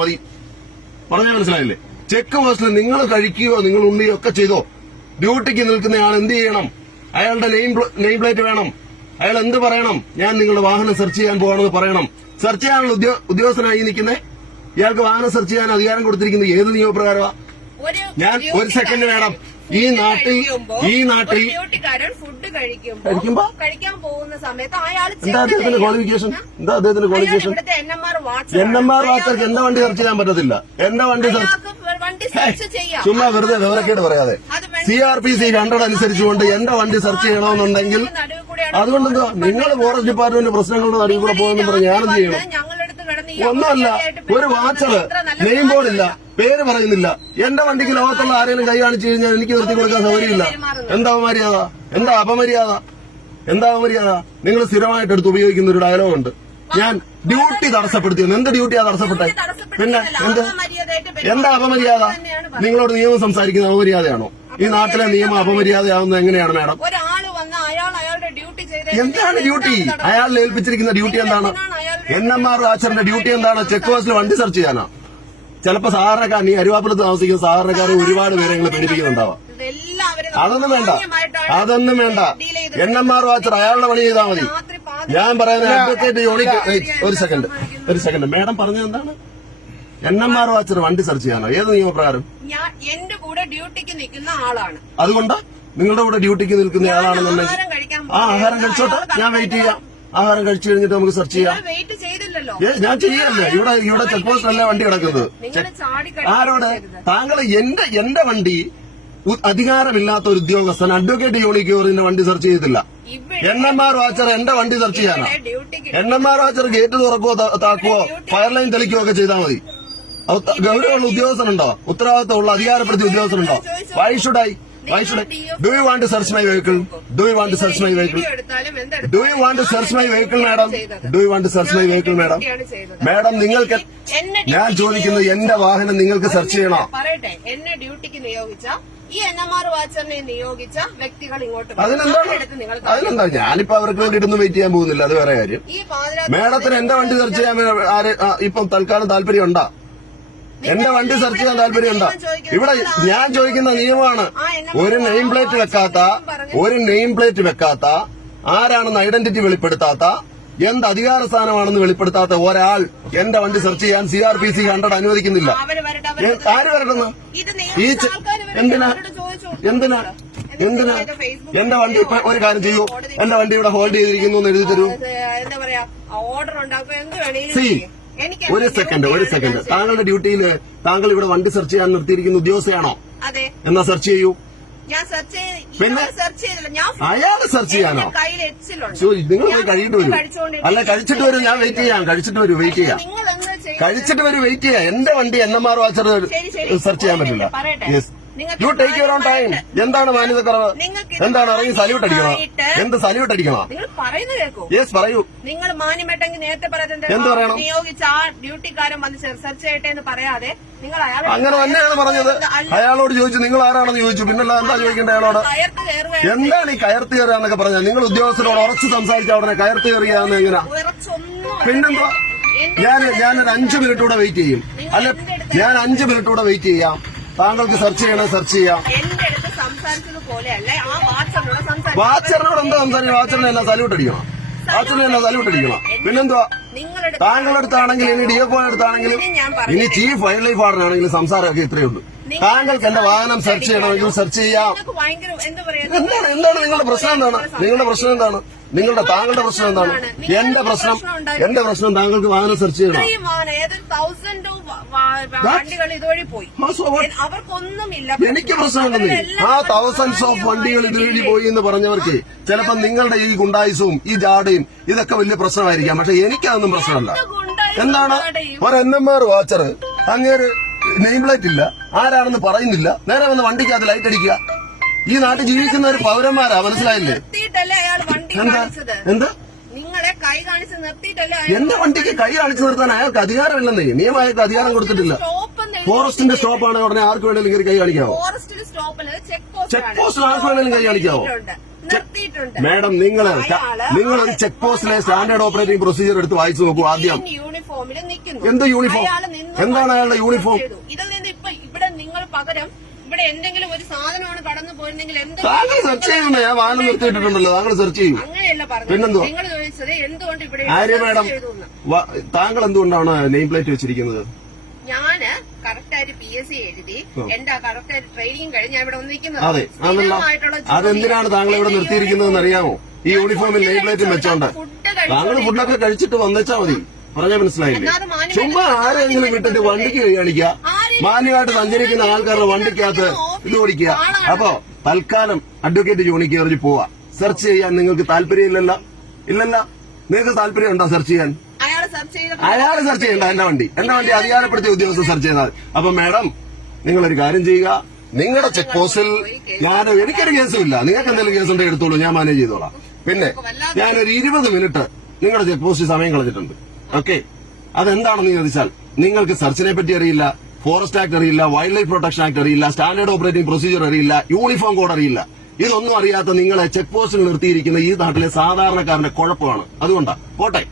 മതി പറഞ്ഞാൽ മനസ്സിലായില്ലേ? ചെക്ക് പോസ്റ്റിൽ നിങ്ങൾ കഴിക്കുകയോ നിങ്ങൾ ഉണ്ണിയോ ഒക്കെ ചെയ്തോ. ഡ്യൂട്ടിക്ക് നിൽക്കുന്നയാൾ എന്ത് ചെയ്യണം? അയാളുടെ നെയിം പ്ലേറ്റ് വേണം. അയാൾ എന്ത് പറയണം? ഞാൻ നിങ്ങളുടെ വാഹനം സെർച്ച് ചെയ്യാൻ പോകണമെന്ന് പറയണം. സെർച്ച് ചെയ്യാനുള്ള ഉദ്യോഗസ്ഥനായി നിൽക്കുന്നേ. ഇയാൾക്ക് വാഹനം സെർച്ച് ചെയ്യാൻ അധികാരം കൊടുത്തിരിക്കുന്നത് ഏത് നിയമപ്രകാരമാണ്? ഞാൻ ഒരു സെക്കൻഡ് വേണം. ഈ നാട്ടിൽ ഡ്യൂട്ടിക്കാരൻ ഫുഡ് കഴിക്കുമ്പോ കഴിക്കാൻ പോകുന്ന സമയത്ത് അയാൾ എന്താ അദ്ദേഹത്തിന്റെ ക്വാളിഫിക്കേഷൻ? NMR വാച്ചർക്ക് എന്റെ വണ്ടി സെർച്ച് ചെയ്യാൻ പറ്റത്തില്ല. എന്റെ വണ്ടി സെർച്ച് ചെയ്യാം. ചുമ്മാ വെറുതെ വിവരക്കേട് പറയാതെ. CRPC 100 അനുസരിച്ചുകൊണ്ട് എന്റെ വണ്ടി സെർച്ച് ചെയ്യണമെന്നുണ്ടെങ്കിൽ അതുകൊണ്ടെന്താ നിങ്ങൾ ഫോറസ്റ്റ് ഡിപ്പാർട്ട്മെന്റ് പ്രശ്നങ്ങളുടെ നടുവിൽ കൂടെ പോകുമെന്ന് പറഞ്ഞ് ഞാനെന്ത് ചെയ്യണം? ഒന്നുമല്ല, ഒരു വാച്ചറ് നെയിം ബോർഡില്ല, പേര് പറയുന്നില്ല. എന്റെ വണ്ടിക്ക് ലോകത്തുള്ള ആരെങ്കിലും കൈ കാണിച്ചു കഴിഞ്ഞാൽ എനിക്ക് നിർത്തി കൊടുക്കാൻ സൗകര്യമില്ല. എന്താ അപമര്യാദ? എന്താ അപമര്യാദ? എന്താ അപമര്യാദ? നിങ്ങൾ സ്ഥിരമായിട്ട് എടുത്ത് ഉപയോഗിക്കുന്ന ഒരു ഡയലോഗുണ്ട്, ഞാൻ ഡ്യൂട്ടി തടസ്സപ്പെടുത്തിയെന്ന്. എന്ത് ഡ്യൂട്ടിയാ തടസ്സപ്പെട്ടെ? പിന്നെ എന്താ അപമര്യാദ? നിങ്ങളോട് നിയമം സംസാരിക്കുന്ന അപമര്യാദയാണോ? ഈ നാട്ടിലെ നിയമം അപമര്യാദയാവുന്നത് എങ്ങനെയാണ് മാഡം? എന്താണ് ഡ്യൂട്ടി? അയാളിൽ ഏൽപ്പിച്ചിരിക്കുന്ന ഡ്യൂട്ടി എന്താണ്? NMR വാച്ചറിന്റെ ഡ്യൂട്ടി എന്താണ്? ചെക്ക് പോസ്റ്റിൽ വണ്ടി സെർച്ച് ചെയ്യാനാ? ചിലപ്പോ സാധാരണക്കാരൻ, ഈ അരുവാപ്പുറത്ത് താമസിക്കുന്ന സാധാരണക്കാരെ ഒരുപാട് പേരെ നിങ്ങൾ പേടിപ്പിക്കുന്നുണ്ടാവാം. അതൊന്നും വേണ്ട. NMR വാച്ചർ അയാളുടെ പണി ചെയ്താൽ മതി. ഞാൻ പറയുന്ന അഡ്വക്കേറ്റ് യോണിക്ക് ഒരു സെക്കൻഡ് മേഡം പറഞ്ഞത് എന്താണ്? NMR വാച്ചർ വണ്ടി സെർച്ച് ചെയ്യാനോ? ഏത് നിയമപ്രകാരം? എന്റെ കൂടെ ഡ്യൂട്ടിക്ക് നിൽക്കുന്ന ആളാണ്. അതുകൊണ്ട് നിങ്ങളുടെ കൂടെ ഡ്യൂട്ടിക്ക് നിൽക്കുന്ന ആളാണെന്നുണ്ടെങ്കിൽ ആഹാരം കഴിച്ചോട്ടെ, ഞാൻ വെയിറ്റ് ചെയ്യാം. ആഹാരം കഴിച്ചു കഴിഞ്ഞിട്ട് നമുക്ക് സെർച്ച് ചെയ്യാം. ഞാൻ ചെയ്യല്ലേ? ഇവിടെ ചെക്ക് പോസ്റ്റിലല്ലേ വണ്ടി കിടക്കുന്നത്. ആരോട്? താങ്കൾ എന്റെ വണ്ടി അധികാരമില്ലാത്ത ഒരു ഉദ്യോഗസ്ഥൻ അഡ്വക്കേറ്റ് യോണിക്കോറിന്റെ വണ്ടി സെർച്ച് ചെയ്തില്ല. NMR വാച്ചർ എന്റെ വണ്ടി സെർച്ച് ചെയ്യാനോ? NMR വാച്ചർ ഗേറ്റ് തുറക്കുവോ താക്കുവോ ഫയർ ലൈൻ തെളിക്കുകയോ ഒക്കെ ചെയ്താൽ മതി. ഗൗരവമുള്ള ഉദ്യോഗസ്ഥനുണ്ടോ? ഉത്തരവാദിത്തമുള്ള അധികാരപ്പെടുത്തിയ ഉദ്യോഗസ്ഥനുണ്ടോ? Why should I? Do you want to search my vehicle? Do you want to search my vehicle, madam? Madam, നിങ്ങൾക്ക് ഞാൻ ചോദിക്കുന്നത് എന്റെ വാഹനം നിങ്ങൾക്ക് സെർച്ച് ചെയ്യണോ? പറയട്ടെ, എന്നെ ഡ്യൂട്ടിക്ക് നിയോഗിച്ച ഈ NMR വാച്ചറിനെ നിയോഗിച്ച വ്യക്തികൾ ഇങ്ങോട്ട് അതിനെന്താ? ഞാനിപ്പോ അവർക്ക് വേണ്ടിയിട്ടൊന്നും വെയിറ്റ് ചെയ്യാൻ പോകുന്നില്ല. അത് വേറെ കാര്യം. മാഡത്തിന് എന്റെ വണ്ടി സെർച്ച് ചെയ്യാൻ ഇപ്പം തൽക്കാലം താല്പര്യം ഉണ്ടോ? എന്റെ വണ്ടി സെർച്ച് ചെയ്യാൻ താല്പര്യമുണ്ടോ? ഇവിടെ ഞാൻ ചോദിക്കുന്ന നിയമമാണ്. ഒരു നെയിം പ്ലേറ്റ് വെക്കാത്ത ആരാണെന്ന് ഐഡന്റിറ്റി വെളിപ്പെടുത്താത്ത, എന്ത് അധികാര സ്ഥാനമാണെന്ന് വെളിപ്പെടുത്താത്ത ഒരാൾ എന്റെ വണ്ടി സെർച്ച് ചെയ്യാൻ CRPC 100 അനുവദിക്കുന്നില്ല. ആര് വരട്ടെന്ന്? എന്തിനാ എന്റെ വണ്ടി ഇപ്പൊ ഒരു കാര്യം ചെയ്യൂ, എന്റെ വണ്ടി ഇവിടെ ഹോൾഡ് ചെയ്തിരിക്കുന്നു എന്ന് എഴുതി തരൂ. എന്താ പറയാ, ഓർഡർ ഉണ്ടാക്കുക. സി, ഒരു സെക്കൻഡ്. താങ്കളുടെ ഡ്യൂട്ടിയിൽ താങ്കൾ ഇവിടെ വണ്ടി സെർച്ച് ചെയ്യാൻ നിർത്തിയിരിക്കുന്ന ഉദ്യോഗസ്ഥയാണോ? എന്നാ സെർച്ച് ചെയ്യൂ. പിന്നെ അയാള് സെർച്ച് ചെയ്യാനോ? നിങ്ങൾ പോയി കഴിയിട്ട് വരും. അല്ല, കഴിച്ചിട്ട് വരും. ഞാൻ വെയിറ്റ് ചെയ്യാം. കഴിച്ചിട്ട് വരും, വെയിറ്റ് ചെയ്യാം. എന്റെ വണ്ടി NMR വാച്ചർ സെർച്ച് ചെയ്യാൻ പറ്റില്ല. Yes, you take your own time. എന്താണ് മാന്യതക്കുറവ്? എന്താണ് ഇറങ്ങി സല്യൂട്ട് അടിക്കണോ? എന്ത് സല്യൂട്ട് അടിക്കണോ? യെസ്, പറയൂ. നിങ്ങൾ മാന്യമായിട്ടെങ്കിൽ നേരത്തെ എന്ത് പറയണം? നിയോഗിച്ച ആ ഡ്യൂട്ടിക്കാരൻ വന്ന് സെർച്ച് ചെയ്യട്ടെ എന്ന് പറയാതെ നിങ്ങൾ അങ്ങനെ തന്നെയാണ് പറഞ്ഞത്. അയാളോട് ചോദിച്ചു നിങ്ങൾ ആരാണെന്ന് ചോദിച്ചു. പിന്നല്ല എന്താ ചോദിക്കേണ്ട അയാളോട്? എന്താണ് ഈ കയർത്ത് കയറുക എന്നൊക്കെ പറഞ്ഞാൽ? നിങ്ങൾ ഉദ്യോഗസ്ഥരോട് ഉറച്ചു സംസാരിച്ച ഉടനെ കയർത്ത് കയറിയാന്ന് എങ്ങനെയാ? പിന്നെന്താ? ഞാനൊരു 5 മിനിറ്റ് കൂടെ വെയിറ്റ് ചെയ്യും. അല്ല, ഞാൻ 5 മിനിറ്റ് കൂടെ വെയിറ്റ് ചെയ്യാം. താങ്കൾക്ക് സെർച്ച് ചെയ്യണേ സെർച്ച് ചെയ്യാം. വാച്ചറിനോട് എന്താ സംസാരിക്കണം? വാച്ചറിനെ എല്ലാം സല്യൂട്ട് അടിക്കണം. പിന്നെന്തുവാ? താങ്കളുടെ അടുത്താണെങ്കിലും ഇനി DFO അടുത്താണെങ്കിലും ഇനി ചീഫ് വൈൽഡ് ലൈഫ് വാർഡനാണെങ്കിലും സംസാരമൊക്കെ ഇത്രയേ ഉള്ളൂ. താങ്കൾക്ക് എന്റെ വാഹനം സെർച്ച് ചെയ്യണമെങ്കിൽ സെർച്ച് ചെയ്യാം. എന്താണ് നിങ്ങളുടെ പ്രശ്നം? എന്താണ് താങ്കളുടെ പ്രശ്നം എന്താണ്? എന്റെ പ്രശ്നം താങ്കൾക്ക് വാഹനം സെർച്ച് ചെയ്യണം. എനിക്ക് പ്രശ്നമുണ്ടെന്ന്. ആ തൗസൻഡ്സ് ഓഫ് വണ്ടികൾ ഇതുവഴി പോയി എന്ന് പറഞ്ഞവർക്ക് ചിലപ്പോ നിങ്ങളുടെ ഈ ഗുണ്ടായുസവും ഈ ജാടയും ഇതൊക്കെ വലിയ പ്രശ്നമായിരിക്കാം. പക്ഷെ എനിക്കതൊന്നും പ്രശ്നമല്ല. എന്താണ് ഒരു NMR വാച്ചർ, അങ്ങേര് നെയിം പ്ലേറ്റ് ഇല്ല, ആരാണെന്ന് പറയുന്നില്ല, നേരെ വന്ന് വണ്ടിക്കകത്ത് ലൈറ്റ് അടിക്കുക. ഈ നാട്ടിൽ ജീവിക്കുന്ന ഒരു പൗരന്മാരാ, മനസ്സിലായില്ലേ? എന്താ നിങ്ങളെ കൈ കാണിച്ച് നിർത്തിയിട്ടല്ലേ? എന്റെ വണ്ടിക്ക് കൈ കാണിച്ചു നിർത്താൻ അയാൾക്ക് അധികാരമില്ലെന്നേ. നിയമം അയാൾക്ക് അധികാരം കൊടുത്തിട്ടില്ല. ഫോറസ്റ്റിന്റെ സ്റ്റോപ്പാണ്. ഉടനെ ആർക്ക് വേണമെങ്കിലും കൈ കാണിക്കാവോ? ഫോറസ്റ്റിൽ സ്റ്റോപ്പില് ചെക്ക് പോസ്റ്റിൽ ആർക്ക് വേണമെങ്കിലും കൈ കാണിക്കാവോ? ചെക്ക് നിർത്തിയിട്ടുണ്ട്. മാഡം നിങ്ങൾ ഒരു ചെക്ക് പോസ്റ്റിലെ സ്റ്റാൻഡേർഡ് ഓപ്പറേറ്റിംഗ് പ്രൊസീജിയർ എടുത്ത് വായിച്ചു നോക്കൂ ആദ്യം. യൂണിഫോമിൽ നിൽക്കുന്നു. എന്ത് യൂണിഫോം? എന്താണ് അയാളുടെ യൂണിഫോം? ഇതിൽ നിന്ന് ഇപ്പൊ ഇവിടെ നിങ്ങൾ പകരം ഇവിടെ എന്തെങ്കിലും ഒരു സാധനമാണ് കടന്നു പോയിരുന്നെങ്കിൽ താങ്കൾ സെർച്ച് ചെയ്യുന്നുണ്ട്. ഞാൻ വാഹനം നിർത്തിയിട്ടിട്ടുണ്ടല്ലോ, താങ്കൾ സെർച്ച് ചെയ്യൂ. അങ്ങനെയല്ല പറഞ്ഞത്. പിന്നെന്തോ നിങ്ങൾ ചോദിച്ചത് എന്തുകൊണ്ട് ഇവിടെ ആര്യ മാഡം താങ്കൾ എന്തുകൊണ്ടാണ് നെയിം പ്ലേറ്റ് വെച്ചിരിക്കുന്നത്? ഞാന് കറക്റ്റായിട്ട് PSC എഴുതി എന്റെ കറക്റ്റായിട്ട് ട്രെയിനിങ് കഴിഞ്ഞ് ഞാൻ ഇവിടെ വന്നിരിക്കുന്നത്. അതെ, അതെന്തിനാണ് താങ്കൾ ഇവിടെ നിർത്തിയിരിക്കുന്നതെന്ന് അറിയാമോ? ഈ യൂണിഫോമിൽ നെയിം പ്ലേറ്റ് വെച്ചോണ്ട് താങ്കൾ ഫുഡൊക്കെ കഴിച്ചിട്ട് വന്നേച്ചാ മതി. പറഞ്ഞാൽ മനസ്സിലായില്ലേ? ചുമ്മാ ആരെങ്കിലും വിട്ടിട്ട് വണ്ടിക്ക് കാണിക്കുക, മാന്യമായിട്ട് സഞ്ചരിക്കുന്ന ആൾക്കാരുടെ വണ്ടിക്കകത്ത് ഇത് ഓടിക്കുക. അപ്പോ തൽക്കാലം അഡ്വക്കേറ്റ് ജോണിക്ക് എറിഞ്ഞ് പോവാ. സെർച്ച് ചെയ്യാൻ നിങ്ങൾക്ക് താല്പര്യമില്ലല്ലോ? ഇല്ലല്ലോ. നിങ്ങൾക്ക് താല്പര്യം ഉണ്ടോ സെർച്ച് ചെയ്യാൻ? അയാള് സെർച്ച് ചെയ്യണ്ട. എന്റെ വണ്ടി അധികാരപ്പെടുത്തിയ ഉദ്യോഗസ്ഥർ സെർച്ച് ചെയ്താൽ. അപ്പൊ മാഡം നിങ്ങളൊരു കാര്യം ചെയ്യുക, നിങ്ങളുടെ ചെക്ക് പോസ്റ്റിൽ എനിക്കൊരു കേസുമില്ല. നിങ്ങൾക്ക് എന്തെങ്കിലും കേസ് ഉണ്ടെങ്കിൽ എടുത്തോളൂ, ഞാൻ മാനേജ് ചെയ്തോളാം. പിന്നെ ഞാനൊരു 20 മിനിറ്റ് നിങ്ങളുടെ ചെക്ക് പോസ്റ്റിൽ സമയം കളഞ്ഞിട്ടുണ്ട്. ഓക്കെ, അതെന്താണെന്ന് ചോദിച്ചാൽ നിങ്ങൾക്ക് സെർച്ചിനെ പറ്റി അറിയില്ല, ഫോറസ്റ്റ് ആക്ട് അറിയില്ല, വൈൽഡ് ലൈഫ് പ്രൊട്ടക്ഷൻ ആക്ട് അറിയില്ല, സ്റ്റാൻഡേർഡ് ഓപ്പറേറ്റിംഗ് പ്രൊസീജിയർ അറിയില്ല, യൂണിഫോം കോഡ് അറിയില്ല. ഇതൊന്നും അറിയാത്ത നിങ്ങളെ ചെക്ക് പോസ്റ്റിൽ നിർത്തിയിരിക്കുന്ന ഈ നാട്ടിലെ സാധാരണക്കാരന്റെ കുഴപ്പമാണ്. അതുകൊണ്ടാ പോട്ടെ.